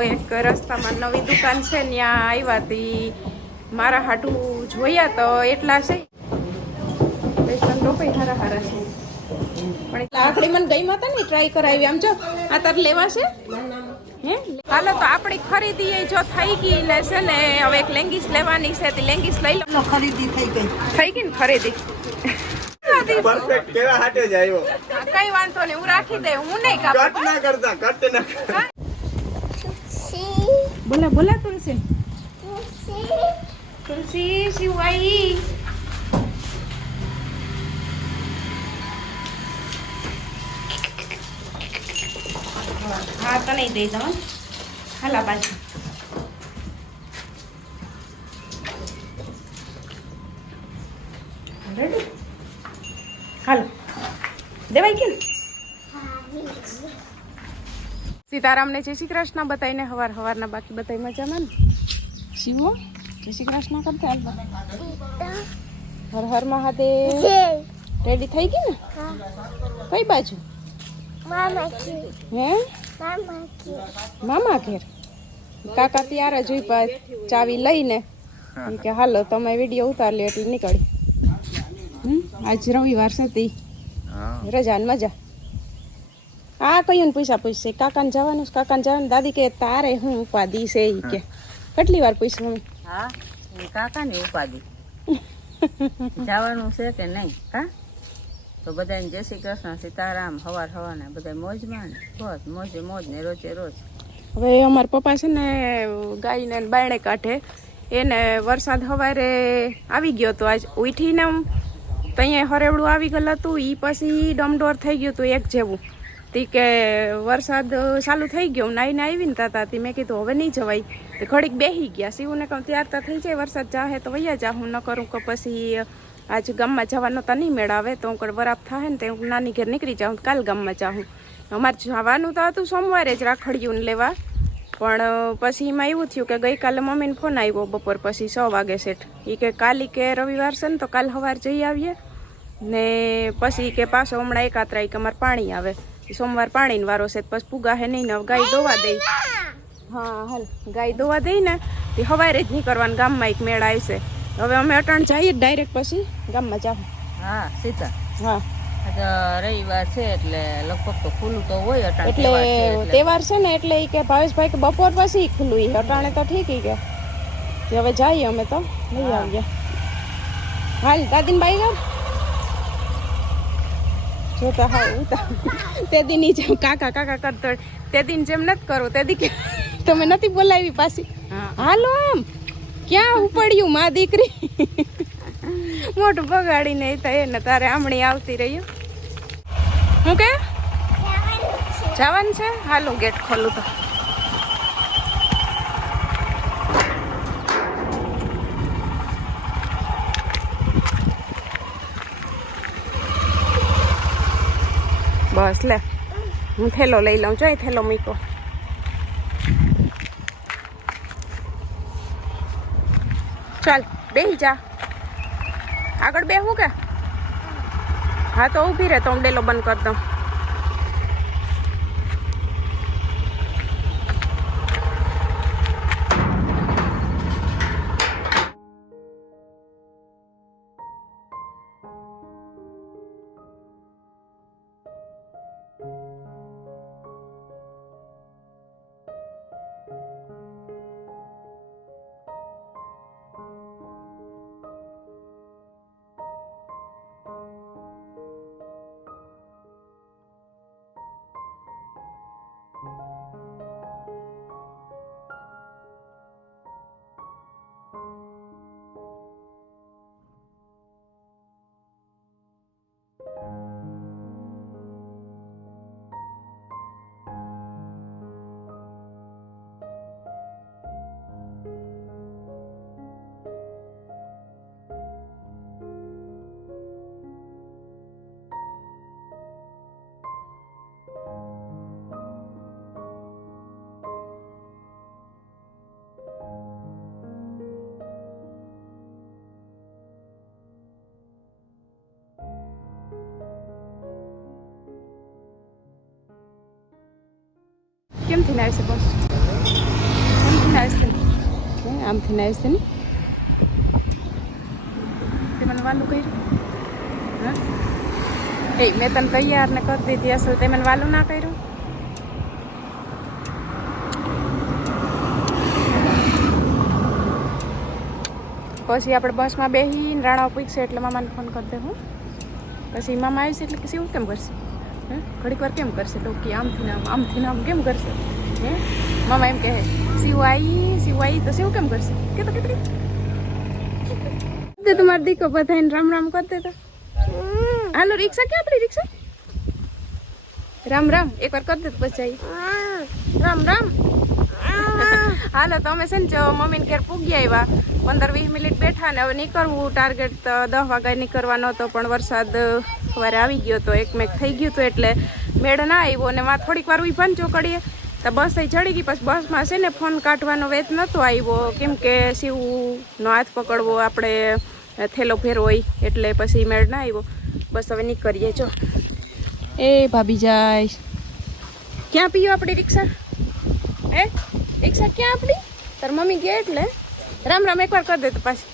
એક રસ્તામાં નવી દુકાન છે ત્યાં આવ્યા હતી મારા હાટું જોયા તો એટલા છે. વેસ્ટર્ન ટોપે હારા હારા છે. પણ એટલા મને ગઈ હતા ને ટ્રાય કરાવી. આમ જો આ તાર લેવા છે? હે? હાલો તો આપણી ખરીદી જો થઈ ગઈ ને છે ને હવે એક લેંગીસ લેવાની છે તે લેંગીસ લઈ લો. ખરીદી થઈ ગઈ. થઈ ગઈ ને ખરીદી? પરફેક્ટ કેવા હાટે જ આવ્યો કઈ વાંધો નહીં હું રાખી દે હું નહીં કાપું. કટ ના કરતા કટ ના કરતા. બોલા બોલા તુલસી તુલસી શિવાઈ હા તો નહીં દઈ દઉં હાલા બાજુ રેડી હાલો દેવાય કે સીતારામને જય શ્રી કૃષ્ણ બતાવીને હવાર હવારના બાકી બતાવી મજામાં ને? શિવો જય શ્રી કૃષ્ણ કરતા હર હર મહાદેવ. રેડી થઈ ગઈ ને? કઈ બાજુ? હે? મામા ઘેર કાકા ત્યારે જોઈ પા ચાવી લઈને. કે હાલો તમે વીડિયો ઉતાર લ્યો એટલે નીકળી. હમ, આજ રવિવાર છે તી. રજા ને મજા. આ કયું ને પૈસા પૂછશે? કાકાને જવાનું છે, કાકાને જવાનું. દાદી કે તારે હું ઉપાધિ છે એ કે. કેટલી વાર પૂછ્યું મમ્મી? હા કાકાની ઉપાધિ. જવાનું છે કે નહીં? કા તો બધાને જય શ્રી કૃષ્ણ સીતારામ હવાર હવાને બધા મોજમાં ને? બસ મોજે મોજ ને રોજે રોજ. હવે અમારા પપ્પા છે ને ગાયને બાયણે કાઢે. એને વરસાદ સવારે આવી ગયો હતો આજ ઉઠીને ત્યાં હરેવડું આવી ગયેલું હતું એ પછી ડમડોર થઈ ગયું હતું એક જેવું. તી કે વરસાદ ચાલુ થઈ ગયો નાઈને આવીને તાતા તી. મેં કીધું, હવે નહીં જવાય. તે ઘડીક બેસી ગયા. શિવને કહું, ત્યાર તો થઈ જાય, વરસાદ જાહે તો વૈયા જા. હું ન કરું કે પછી આજ ગામમાં જવાનો તો નહીં મેળ આવે. તો હું બરાબ થાય ને તો હું નાની ઘેર નીકળી જાઉં કાલ ગામમાં જાઉં અમારે જવાનું તો હતું સોમવારે જ રાખડીયું લેવા. પણ પછી એમાં એવું થયું કે ગઈકાલે મમ્મીને ફોન આવ્યો બપોર પછી છ વાગે સેઠ એ કે કાલી કે રવિવાર છે ને તો કાલ સવાર જઈ આવીએ. ને પછી કે પાછો હમણાં એકાત્રા કે અમારે પાણી આવે. સોમવાર પાણીનો વારો છે પછી પૂગા હે નહીં ને ગાય દોવા દઈ હા હાલ ગાય દોવા દઈ ને તે હવારે જ નીકળવાનું ગામમાં એક મેળ આવશે હવે અમે અટાણ જઈએ ડાયરેક્ટ પછી ગામમાં જાવ હા સીતા હા. રવિવાર છે એટલે લગભગ તો ખુલ્લું તો હોય અટાણ એટલે તહેવાર છે ને એટલે કે ભાવેશભાઈ કે બપોર પછી ખુલ્લું અટાણે તો ઠીક ઈ કે. હવે જઈએ અમે તો લઈ આવીએ. હાલ દાદીન ગામ જો તો હા ઉતા તે દી જેમ કાકા કાકા કરતો તે દિન જેમ નથી કરો તે દી તમે નથી બોલાવી પાછી. હાલો આમ. ક્યાં ઉપડ્યું મા દીકરી? મોટું બગાડીને એ તો એને તારે આમણી આવતી રહ્યું હું કે? જવાનું છે? હાલો ગેટ ખોલું તો. બસ લે. હું થેલો લઈ લઉં. જોઈ થેલો મૂકો ચાલ, બેહી જા. આગળ બેહું કે? હા, તો ઊભી રહે, તો હું ડેલો બંધ કરી દઉં. કેમથી ના આવશે બસ નાવીશ તને આમથી નાવીશ તને તે મને વાલું કર્યું હા એ મેં તને તૈયાર ને કરી દીધી અસલ તે મને વાલું ના કર્યું પછી આપણે બસમાં બેસીને રાણા પૂછશે એટલે મામાને ફોન કરી દે હું પછી મામા આવીશ એટલે કે શું કેમ કરશે હે? ઘડીક વાર કેમ કરશે? તો કે આમથી આમ આમથી આમ કેમ કરશે? હે? મામા એમ કહે સિવાઈ સિવાઈ તો સેવું કેમ કરશે? કે તો કે તો તમારા દીકો બધાને રામ રામ કરી દેતા. હાલો, રિક્ષા ક્યાં આપણી રિક્ષા? રામ રામ, એકવાર કરી દે તો પછી રામ રામ. હાલો, તો અમે છે ને જો મમ્મીને ઘેર પૂગી આવ્યા. પંદર, વીસ મિનિટ બેઠા ને હવે નીકળવું. ટાર્ગેટ તો દસ વાગ્યા નીકળવાનો હતો પણ વરસાદ સવારે આવી ગયો તો એકમેક થઈ ગયું હતું એટલે મેળ ના આવ્યો ને માં થોડીક વાર ઊભા ચોકડીએ તો બસ અહીં ચડી ગઈ, પછી બસમાં છે ને ફોન કાઢવાનો વેત નહોતો આવ્યો. કેમ કે શિવનો હાથ પકડવો આપણે થેલો ફેરવો હોય એટલે પછી મેળ ના આવ્યો. બસ હવે નીકળીએ, જો. એ ભાભી જાય. ક્યાં પીયો આપણી રિક્ષા? હે? રિક્ષા ક્યાં આપણી? તાર મમ્મી ગયા એટલે. રામ રામ એકવાર કરી દે તો પાછી.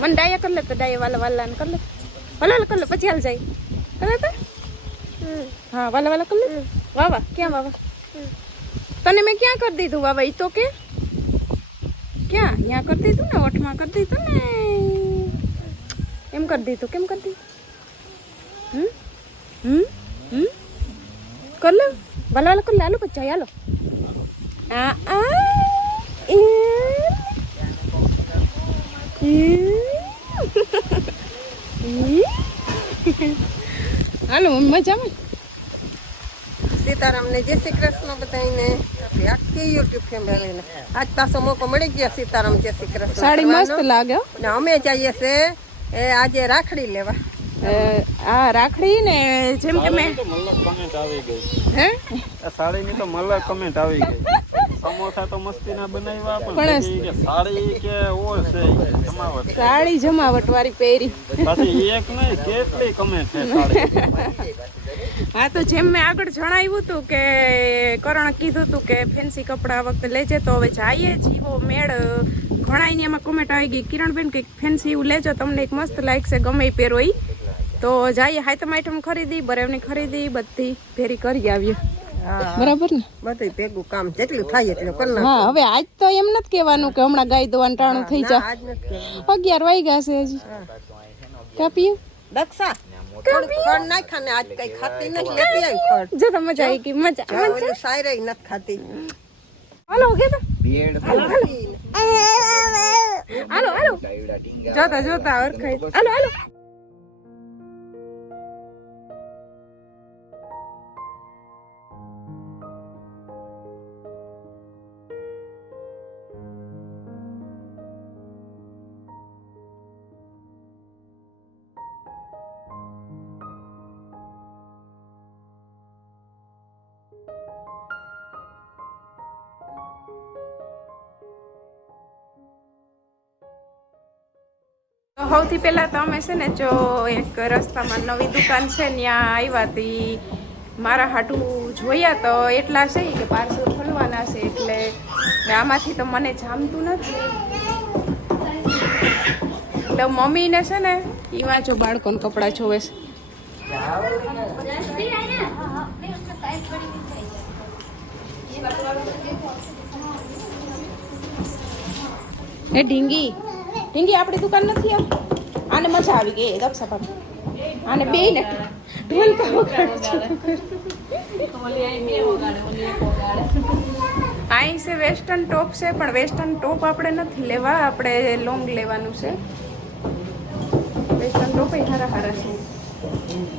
મને ડાયા કરી લે તો ડાયા વાલા વાલા ને કરી લે. વાલા વાલા કરી લે પછી હાલ જાય. કરે તો? હા વાલા વાલા કરી લે? વાહ ક્યાં વાવા? તને મેં ક્યાં કરી દીધું વાવા? ઈ તો કે. ક્યાં? ત્યાં કરી દીધું ને ઓઠમાં કરી દીધું ને. એમ કરી દીધું કેમ કરી દીધું? હમ? હમ? હમ? કર લો. વાલા વાલા કર લે હાલો પછી હાલો. એમ. એમ. હાલો મમ્મી મજામાં? સીતારામને જય શ્રી કૃષ્ણ બધાને આખી યુટ્યુબ ફેમિલીને આજ પાછો મોકો મળી ગયો સીતારામ જય શ્રી કૃષ્ણ સાડી મસ્ત લાગે ને અમે જઈએ છે એ આજે રાખડી લેવા. આ રાખડી ને જેમ કે મેં તો મલ્લક કમેન્ટ આવી ગઈ. હે? આ સાડીની તો મલક કમેન્ટ આવી ગઈ. સમોસા તો મસ્તી ના બનાવ્યા પણ સાડી કે ઓળ છે જમાવટ. સાડી જમાવટ વાળી પહેરી. પછી એક નહીં કેટલી કમે છે હા તો જેમ મેં આગળ જણાવ્યું હતું કે કરણ કીધું હતું કે ફેન્સી કપડાં વખતે લેજે તો હવે જઈએ જીવો મેળ. ઘણા એની એમાં કોમેન્ટ આવી ગઈ કિરણબેન કે ફેન્સી એવું લેજો તમને એક મસ્ત લાગશે ગમે પહેરો તો જઈએ હાઈતમ આઈટમ ખરીદી બરેવની ખરીદી બધી ભેરી કરી આવીએ. બરાબર ને? બધું ભેગું કામ જેટલું થાય એટલું કરી નાખો. હા હવે આજ તો એમ નથી કહેવાનું કે હમણાં ગાય દવાનું ટાણું થઈ ના, જા આજ નથી કહેવાનું. અગિયાર વાગ્યા છે હજી. કાપીએ? દક્ષા જોતા જોતા ઓળખાય સૌથી પહેલાં તો અમે છે ને જો એક રસ્તામાં નવી દુકાન છે, ત્યાં આવ્યા હતી મારા હાટું જોયા તો એટલા છે કે પાર્સલ ખોલવાના છે એટલે આમાંથી તો મને જામતું નથી. એટલે મમ્મીને છે ને એ જો બાળકોને કપડાં જોવે છે. એ ઢીંગી. ઢીંગી, આપણી દુકાન નથી આ આને મજા આવી ગઈ દક્ષા ભાભી આને બે ને ઢોલકા અહીં છે વેસ્ટર્ન ટોપ છે, પણ વેસ્ટર્ન ટોપ આપણે નથી લેવા, આપણે લોંગ લેવાનું છે. વેસ્ટર્ન ટોપ હારા હારા છે.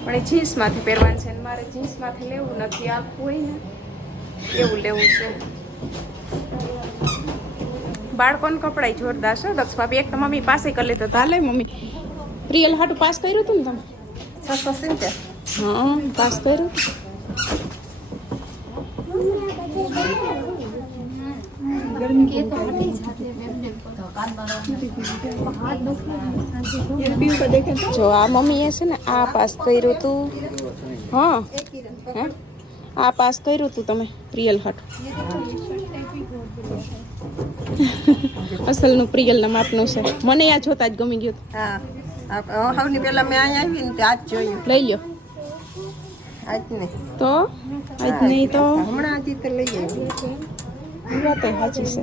પણ એ જીન્સમાંથી પહેરવાનું છે મારે જીન્સમાંથી લેવું નથી આખું હોય ને એવું લેવું છે. બાળકોને કપડાય જોરદાર છે દક્ષ ભાભી, એક તો મમ્મી પાસે કરી લીધો હાલે મમ્મી. રિયલ હાટું પાસ કર્યું હતું ને તમે છસો સિત્તેર હા પાસ કર્યું જો આ મમ્મીએ છે ને આ પાસ કર્યું હતું હા આ પાસ કર્યું હતું તમે પ્રિયલ હાટ. અસલનું પ્રિયલના માપનું છે. મને આ જોતા જ ગમી ગયું હા. આ સૌની પહેલા મેં અહીંયા આવી ને આજ જોયું. લઈ લ્યો. આજ ને. તો? આજ નહીં તો? હમણાં હજી તો લઈ આવી ઈ સાચી છે.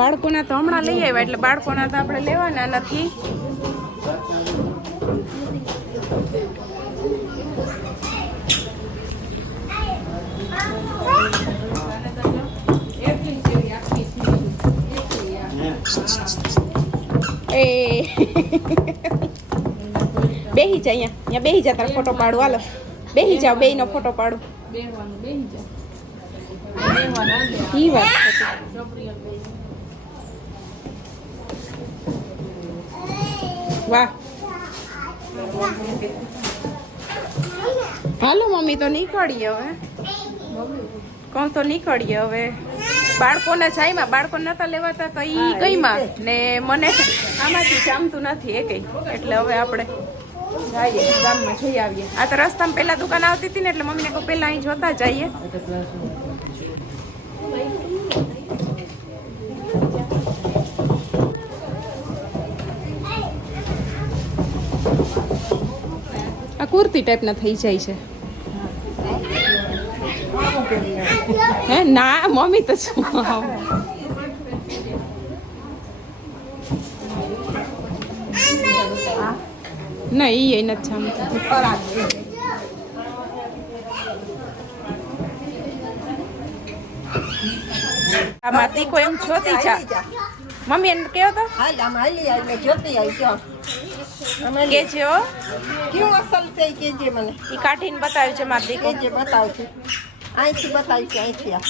બાળકોના તો હમણાં લઈ આવ્યા એટલે બાળકોના તો આપણે લેવાના નથી. એ. બેહી જા અહીંયા. અહીંયા બેહી જા તારો ફોટો પાડું. હાલો. બેહી જાઓ બેયનો ફોટો પાડું. ઈ વાત વાહ. હાલો મમ્મી તો નીકળીએ હવે. કહું તો નીકળીએ હવે? બાળકોને જાયમાં બાળકો નતા લેવાતા તો ઈ ગઈમાં ને મને આમાંથી જામતું નથી એ કઈ એટલે હવે આપણે જઈએ ગામમાં જઈ આવીએ. આ તો રસ્તામાં પહેલા દુકાન આવતી હતી ને એટલે મમ્મીને કહું પહેલા અહીં જોતા જઈએ. આ કુર્તી ટાઈપના થઈ જાય છે. હે? ના મમ્મી તો શું ના ઈ એ નથી જામતું. આમાં તીકો એમ જોતી જા. મમ્મી એને કેવો તો. કે છે હો કેવું અસલ છે ઈ કેજે મને. ઈ કાઢીને બતાવ્યું છે મારા દીકો. કેજે છું અહીંથી બતાવી છે અહીંથી આ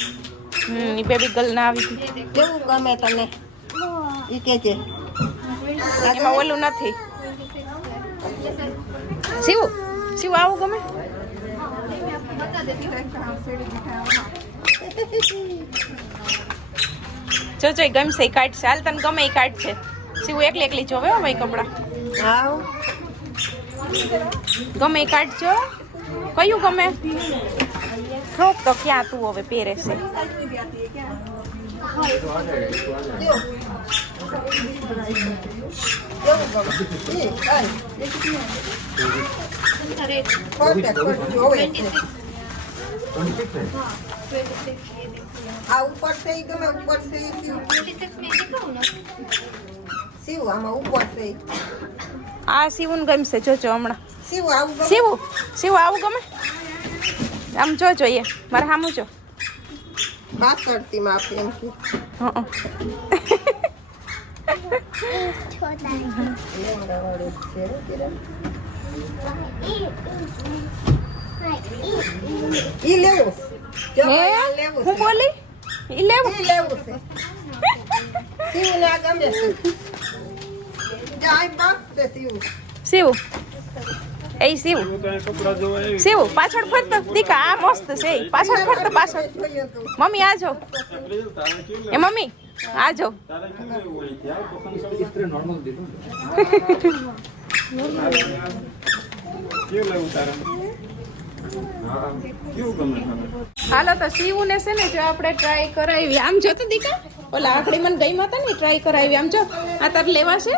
હમ ઈ બેબી ગર્લ ના આવી હતી કેવું ગમે તને? ઈ છે. એમાં ઓલું નથી. શિવ શિવ આવું ગમે? જો જો ગમશે ગમશે ઈ કાઢશે હાલ તને ગમે એ ઈ કાઢશે શિવ એકલી એકલી જોવે હો ભાઈ કપડા? ગમે ઈ કાઢજો કયું ગમે? ફ્રોક તો ક્યાં તું હવે પહેરે છે આ ઉપર થઈ ગમે ઉપર થઈ સીવું સીવું આમાં ઉપર થઈ આ શિવન ગમશે જોજો હમણાં સીવું આવું શિવ શિવ આવું ગમે આમ જો જોઈએ. મારે સામું જો. વાત કરતી માફી એમ કે. ઈ લેવું હે? બોલી? ઈ લેવું? ઈ લેવું છે. સીવું ના ગમે છે. જો આ બાપ છે સીવું શિવ? એ શિવ. શિવ, પાછળ ફરતો દીકા, આ મસ્ત છે. પાછળ ફરતો પાછળ. મમ્મી, આ જો. એ મમ્મી, આ જો. હાલો, તો શિવ ને છે ને જો આપણે ટ્રાય કરાવી. આમ જો તો દીકા. ઓલા આખડી મને ગઈ માતા ને ટ્રાય કરાવી. આમ જો. આ તાર લેવાશે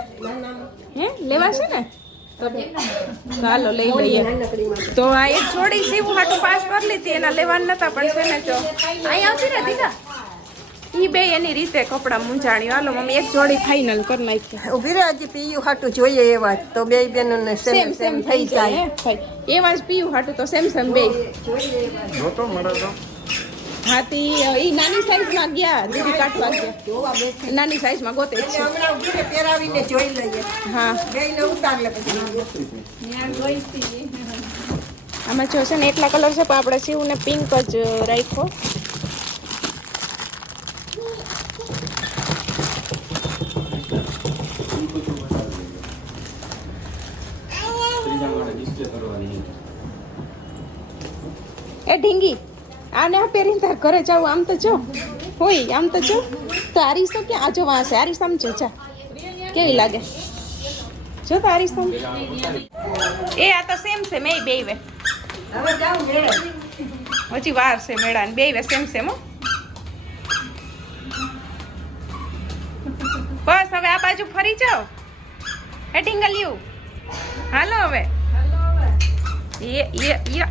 હે? લેવાશે ને? ચાલો લઈ લઈએ. તો આ એક જોડી સીવું હાટું પાસ કરી લીધી એના લેવાના નતા પણ છે ને જો. અહીં આવતી ને દીધા ઈ બે એની રીતે કપડા મૂંઝાણી. હાલો મમ્મી એક જોડી ફાઇનલ કરી નાખી ઊભી રહે હજી પીયું હાટું જોઈએ એવા જ. તો બે બેનો ને સેમ સેમ થઈ જાય એવા જ પીયું હાટું તો સેમ સેમ બે. જોતો મળે તો. હાથી ઈ નાની સાઈઝમાં ગયા દીદી કાઢવા ગયા. જોવા બેઠી નાની સાઈઝમાં ગોતે જ એટલે છે હમણાં ઊભી રહે પહેરાવીને જોઈ લઈએ. હા. બેયને ઉતાર લે પછી. આમાં જો છે ને એટલા કલર છે પણ આપણે શિવ ને પિંક જ રાખ્યો. એ ઢીંગી. આને આ પહેરીને તાર ઘરે જાવ આમ તો જો. હોય આમ તો જો. તો આરીસો ક્યાં આ જો વાંસે આરીસ આમ જો જા. કેવી લાગે? જો તો આરીસ આમ એ આ તો સેમ છે મેં બે વે હવે જાઉં મેળે હજી વાર છે મેળા બે વે સેમ સેમ હો. બસ હવે આ બાજુ ફરી જાઓ. હે ટીંગલિયું હાલો હવે. યે યે યે.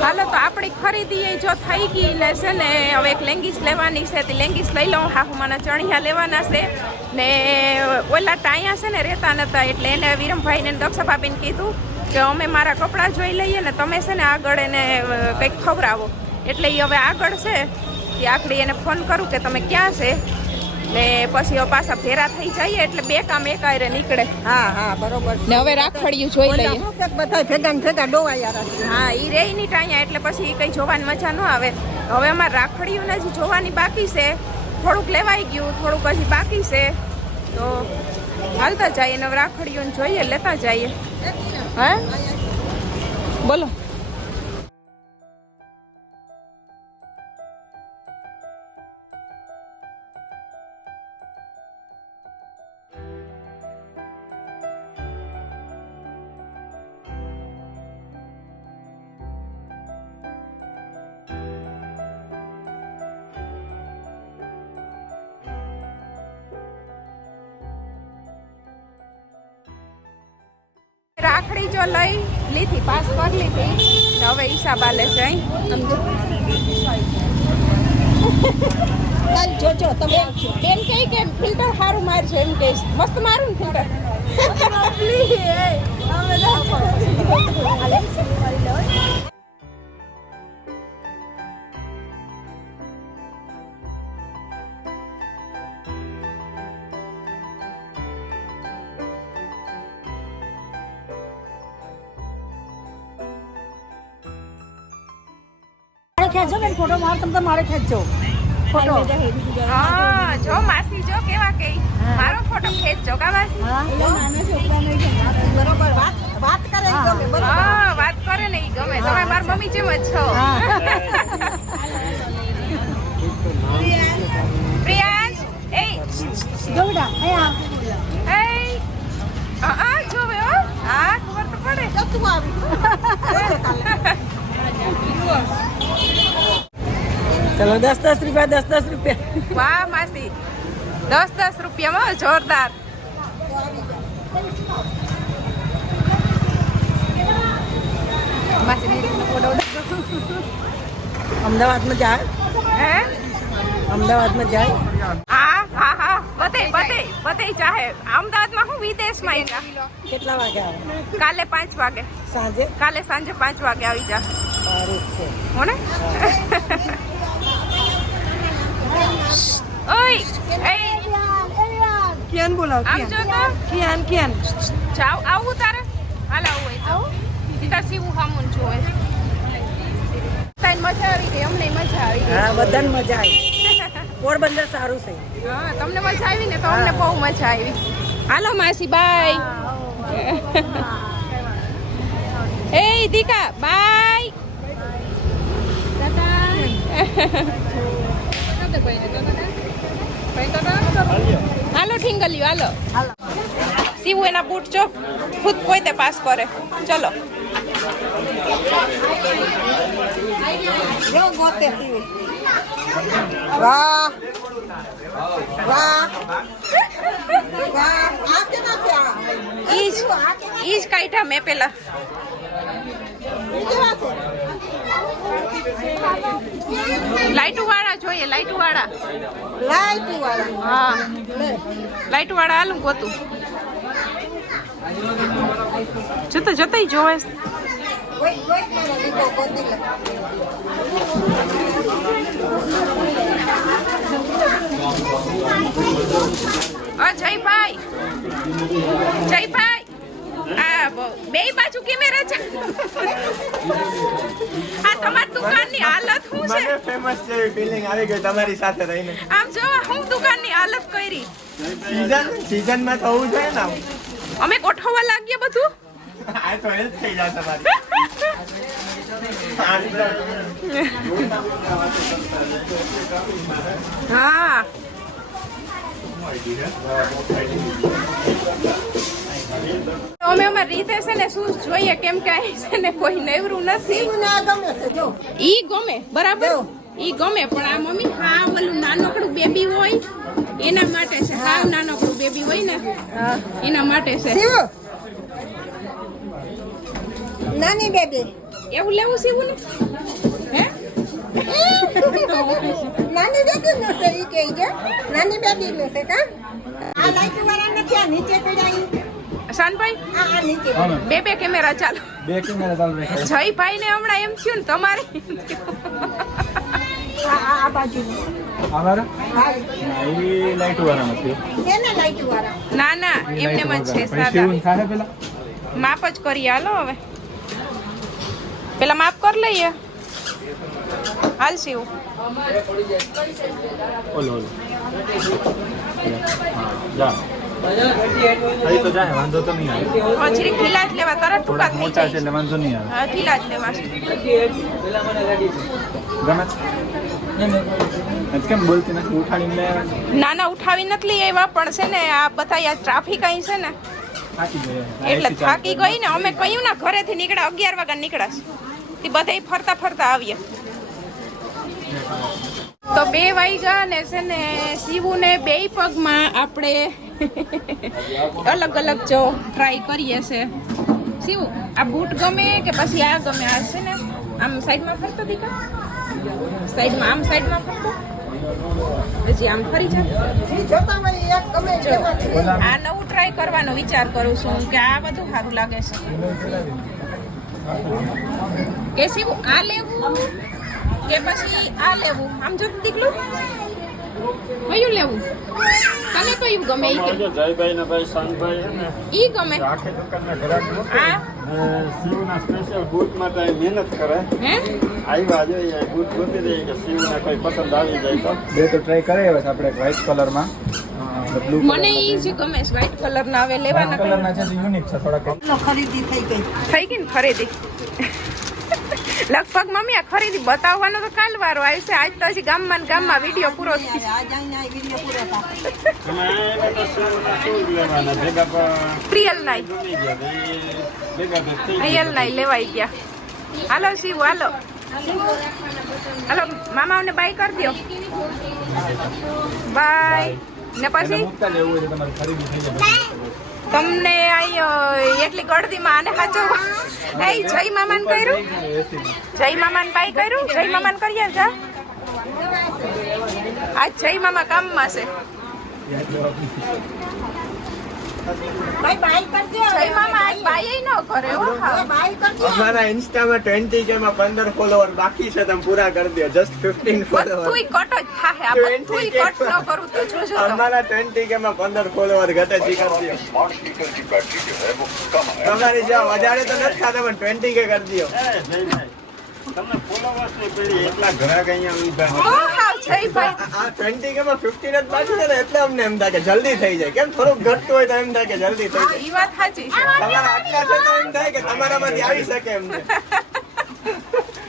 હાલો, તો આપણી ખરીદી જો થઈ ગઈ ને છે ને, હવે એક લેંગીસ લેવાની છે, તે લેંગીસ લઈ લઉં. હાહુમાના ચણિયા લેવાના છે. ને ઓલા ટાયા છે ને રહેતા નતા, એટલે એને વિરમભાઈને ને દક્ષા ભાભીને કીધું કે અમે મારા કપડાં જોઈ લઈએ ને, તમે છે ને આગળ એને કંઈક ખવડાવો. એટલે એ હવે આગળ છે. કે આખડી એને ફોન કરું કે તમે ક્યાં છે? ને પછી પાછા ભેરા થઈ જઈએ એટલે બે કામ એક આયરે નીકળે. હા હા બરોબર ને હવે રાખડીયું જોઈ લઈએ. બધા ભેગા ભેગા ડોવાયા હા ઈ રે ની ટાણ્યા એટલે પછી ઈ કઈ જોવાની મજા ન આવે. હવે અમારે રાખડીઓને હજી જોવાની બાકી છે. થોડુંક લેવાઈ ગયું થોડુંક હજી બાકી છે. તો હાલતા જઈએ ને રાખડિયું જોઈએ લેતા જઈએ. હે? બોલો. હવે છે કાલ જોજો તમે બેન કઈ કે ફિલ્ટર સારું મારશે એમ કે મસ્ત મારું ને ફિલ્ટર. ખેંચો ને ફોટો મારો તમે મારે ખેંચો. ફોટો. હા જો માસી જો કેવા કઈ મારો ફોટો ખેંચજો કા માસી? નાના છોકરાને બરોબર વાત વાત કરે ગમે બરોબર. હા વાત કરે ને ઈ ગમે. તમે મારી મમ્મી જેમ જ છો. પ્રિયાંશ એ બેટા અહીંયા એ આ આ જોવે હો. ખબર તો પડે. જતું આવી. ચલો દસ દસ રૂપિયા દસ દસ રૂપિયા. વાહ માસી. દસ દસ રૂપિયામાં જોરદાર. અમદાવાદમાં જાય. હે? અમદાવાદમાં જાય. હા હા હા. બધે બધે બધે ચાહે. અમદાવાદમાં હું વિદેશમાં આવી જા. કેટલા વાગે આવે? કાલે પાંચ વાગે. સાંજે? કાલે સાંજે પાંચ વાગે આવી જા. સારું છે. હો. ને ઓય એ ક્યાન બોલાવ આમ જો તો. Cyan cyan. જાવ આવું તારે? હાલ આવું હોય તો. તીતા સીવું હામુન જોવે. તાઈને મજા આવી ગઈ અમને મજા આવી ગઈ. હા બધાને મજા આવી. પોરબંદર સારું છે. હા તમને મજા આવી ને તો અમને બહુ મજા આવી. હાલો માસી બાય. A દીકા by. હાલો ઠીંગલ્યું હાલો. સીવું એના બૂટ જો ખુદ પોતે પાસ કરે. ચલો. વાહ. વાહ. વાહ. આ કેના છે આ? ઈ જ ઈ જ મેં પેલા. છે? લાઈટુ વાળા જોઈએ લાઈટુ વાળા. લાઈટી વાળા. હા. લાઈટ વાળા આલું ગોતું. જતા જતા જોવે કોઈ કોઈ મારો દીકરો ગોતી લે અ જયભાઈ જયભાઈ આ બે બાજુ કેમેરા છે આ તમારી દુકાનની હાલત શું ફેમસ જેવી ફિલિંગ આવી ગઈ તમારી સાથે રહીને. આમ જો હું દુકાનની હાલત કરી. સીઝન સીઝનમાં તો થવું જોઈએ ને અમે ગોઠવવા લાગીએ બધું? આ તો હેલ્પ થઈ જાય તમારી. હા. અમે અમારી રીતે છે ને શું જોઈએ કેમ કે છે ને કોઈ નેવરું નથી. ઈ ગમે બરાબર? ઈ ગમે પણ આ મમ્મી હા ઓલું નાનકડું બેબી હોય એના માટે છે. હાવ નાનકડું બેબી હોય ને એના માટે છે. નાની બેબી એવું લેવું સીવું ને હે? નાની બેબી નું છે ઈ કે છે. નાની બેબી નું છે કા? આ લાઈટ વાળા નથી આ નીચે શાનભાઈ? નીચે. બે બે કેમેરા ચાલો. બે કેમેરા ચાલુ રાખે. જયભાઈ ને હમણાં એમ થયું ને તમારે આ આ આ અમારા એ લાઈટ વાળા નથી છે લાઈટ વાળા? ના ના એમને જ છે સાદા. પેલા? માપ જ કરીએ હાલો હવે. પેલા માપ કરી લઈએ. હાલ શિવ. ઓલો ઓલો. જા. અહીં તો જાય વાંધો તો નહીં આવે. પછી ખીલા જ લેવા તરત ટૂંકા થોડાક થઈ મોટા છે જાય. એટલે વાંધો નહીં આવે. હા ખીલા જ લેવા. ગમે છે? કેમ બોલતી નથી? ઉઠાડીને લઈ આવે છે? ના ના ઉઠાવી નથી એવા આવ્યા પણ છે ને આ બધા આ ટ્રાફિક અહીં છે ને એટલે થાકી ગઈ ને અમે કહ્યું ને ઘરેથી નીકળ્યા અગિયાર વાગ્યા નીકળ્યા તે બધા ફરતા ફરતા આવીએ. તો બે વાગ્યા ને છે ને શિવુને બે પગમાં આપણે અલગ અલગ જો ટ્રાય કરીએ છે. શું આ બૂટ ગમે કે પછી આ ગમે? આ છે ને, આમ સાઈડમાં ફરતો દીકા? સાઈડમાં આમ સાઈડમાં ફરતો? પછી આમ ફરી જા. ઈ જોતા હોય એક ગમે જો, આ નવું ટ્રાય કરવાનો વિચાર કરું છું કે આ બધું સારું લાગે છે. કે શિવ, આ લેવું કે પછી આ લેવું? આમ જો, દીકલું? કયું લેવું? તને કયું ગમે ઈ કે? જયભાઈ ને ભાઈ શાનભાઈ ને ઈ ગમે. આખી દુકાનના ઘરાક આ શિવના સ્પેશિયલ બૂટ માટે મહેનત કરે. હે? આવ્યા એ બૂટ ગોતી દે કે શિવને કોઈ પસંદ આવી જાય તો. બે તો ટ્રાય કરે હવે આપણે વ્હાઈટ કલરમાં બ્લુ મને ઈ જ ગમે છે વ્હાઈટ કલર ના આવે લેવાના કલર કલરના છે યુનિક છે થોડા ખરીદી થઈ ગઈ. થઈ ગઈ ને ખરીદી. લગભગ મમ્મી આ ખરીદી બતાવવાનો તો કાલ વારો આવશે આજ તો હજી ગામમાં ને ગામમાં વીડિયો પૂરો પ્રિયલ નાઈ પ્રિયલ નાઈ લેવાઈ ગયા. હાલો શિવ હાલો. હાલો મામાઓને બાય કરી દો બાય ને પછી? તમને અહીં એટલી ગળદીમાં આને સાચો એ જય મામાને કર્યું? જય મામાને ભાઈ કર્યું? જય મામાને કરીએ જા. આજ જય મામા કામમાં છે. અમારા ઇન્સ્ટામાં ટ્વેન્ટી કે માં પંદર ફોલોવર બાકી છે તમે પૂરા કરી દો. જસ્ટ ફિફ્ટીન ફોલોવર બધુંય કટ જ થાહે. આ બધુંય કટ ન કરું તો જોજો તમે. અમારા ટ્વેન્ટી કે માં પંદર ફોલોવર ઘટે કરી દો. તમારી જ્યાં વધારે તો નથી ખાતા પણ ટ્વેન્ટી કે કરી દો. તમને ફોલોવર્સની પેલી એટલા ઘણા અહીંયા ઊભા આ ટ્વેન્ટી કે માં ફિફ્ટીન જ બાકી છે ને એટલે અમને એમ થાય કે જલ્દી થઈ જાય. કેમ થોડુંક ઘટતું હોય તો એમ થાય કે જલ્દી થઈ જાય. ઈ વાત સાચી છે. તમારા આટલા છે તો એમ થાય કે તમારામાંથી આવી શકે એમને.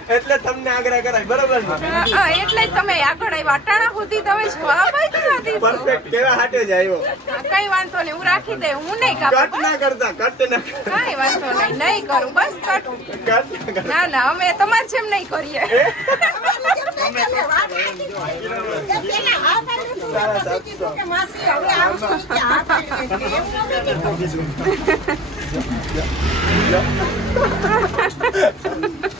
એટલે તમને આગ્રહ કરાય બરોબર એટલે જ તમે આગળ આવ્યા. અટાણા સુધી તમે જવાબ જ નથી પરફેક્ટ કેવા હાટે જ આવ્યો. કઈ વાંધો નહીં હું રાખી દે હું નહીં કાપું કટ ના કરતા કટ ના કઈ વાંધો નહીં નહીં કરું બસ કટ કટ ના ના અમે તમારે જેમ નહીં કરીએ. માસી હવે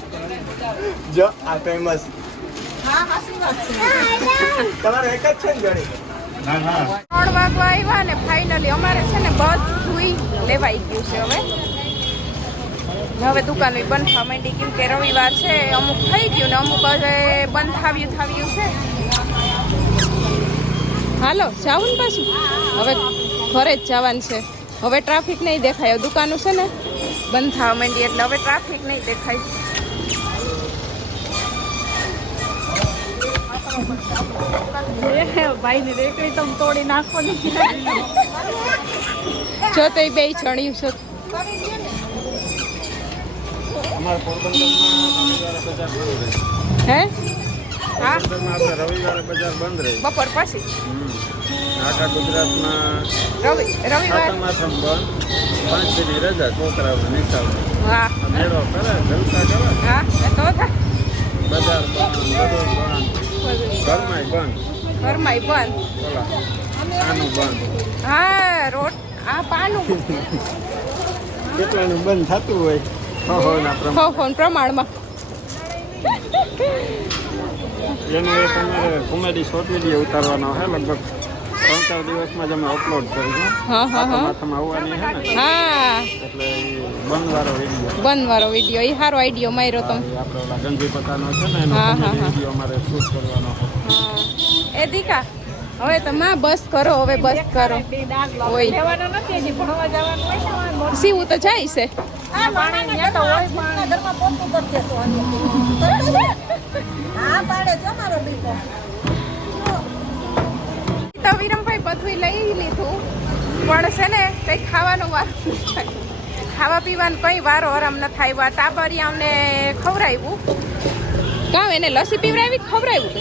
જો આ ફેમસ હા હાચી વાત છે. તમારે એક જ છે ને ના ત્રણ વાગવા આવ્યા ને ફાઇનલી અમારે છે ને બધુંય લેવાઈ ગયું છે હવે. હવે દુકાન બંધ થવા માંડી કેમ કે રવિવાર છે અમુક થઈ ગયું ને અમુક હવે બંધ થાવ્યું થાવ્યું છે. હાલો જાવું ને પાછું. હવે ઘરે જ જવાનું છે. હવે ટ્રાફિક નહીં દેખાય દુકાનું છે ને બંધ થવા માંડી એટલે હવે ટ્રાફિક નહીં દેખાય. ભાઈ ની રેકડી તમે તોડી નાખવાની જો તો બે ચણ્યું છે. હે? હા. રવિવારે બજાર બંધ રહે. બપોર પછી? આખા ગુજરાતમાં રવિ રવિવાર? બંધ. પાંચ રજા છોકરાઓને નિશાળ. હા. મેળો કરે જલસા કરે હા તો થાય. બજાર બંધ બધું બંધ. ઘરમાંય બંધ. ઘરમાંય બંધ. આનું બંધ. હા રોટ આ પાનું. કેટલાનું બંધ થતું હોય? ફોન પ્રમાણમાં. એનું તમારે કોમેડી શોર્ટ વીડિયો ઉતારવાનો હે લગભગ. ત્રણ ચાર દિવસમાં જ અમે અપલોડ કરીશું હા હા હા. માથામાં આવવાની છે ને? હા. એટલે બંધવાળો વીડિયો એ સારો આઈડિયો માર્યો તમે. આપણે ઓલા ગંજી પતાનો છે ને એનો હા, હા, હા. વીડિયો અમારે શૂટ કરવાનો હા. એ દીકા હવે તો માં બસ કરો હવે બસ કરો. હોય લેવાનો નથી હજી ભણવા જવાનું હોય સીવું તો જાય છે. મોટા પાણી ત્યાં તો હોય પાણી ઘરમાં પોતું કરશે તો હા પાડે છે મારો દીકરો તો વિરમભાઈ બધું લઈ લીધું. પણ છે ને કંઈ ખાવાનું વાર ખાવા પીવાનું કંઈ વારો આરામ ન થાય. આ તાબરિયા અમને ખવડાવ્યું. કામ એને લસ્સી પીવડાવી ખવડાવ્યું?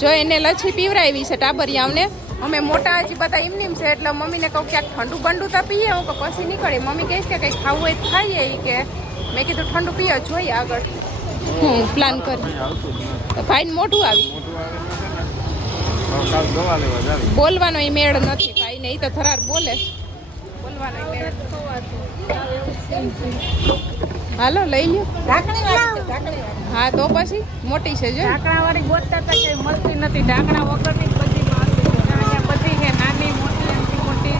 જો એને લચ્છી પીવડાવી છે ટાબરિયાઓને અમે મોટા હજી બધા એમનેમ છે એટલે મમ્મીને કહું ક્યાંક ઠંડુ બંડુ તો પીએ હું કહું પછી નીકળી મમ્મી કહીશ કે કંઈ ખાવું હોય ખાઈએ એ કે. મેં કીધું ઠંડુ પીએ જોઈએ આગળ. હું પ્લાન કરી. ફાઇન મોઢું આવી મોટું આવે છે ને હવે કાલ દવા લેવા જાવી બોલવાનો એ મેળ નથી ભાઈ ને એ તો થરાર બોલે. બોલવાનો મેળ. હાલો લઈ લ્યો. ઢાંકણી વાળી છે ઢાંકણી વાળી હા તો પછી? મોટી છે જો. ઢાંકણા વાળી ગોતતા હતા કે મળતી નથી. ઢાંકણા વગરની બધી બધી છે. નાની મોટી એમથી મોટી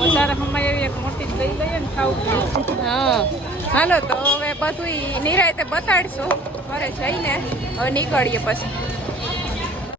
વધારે સમય એવી એક મોટી લઈ લઈએ ને ખાવું હા. હાલો તો હવે બધું નિરાયતે બતાડશું. ઘરે જઈને હવે નીકળીએ પછી.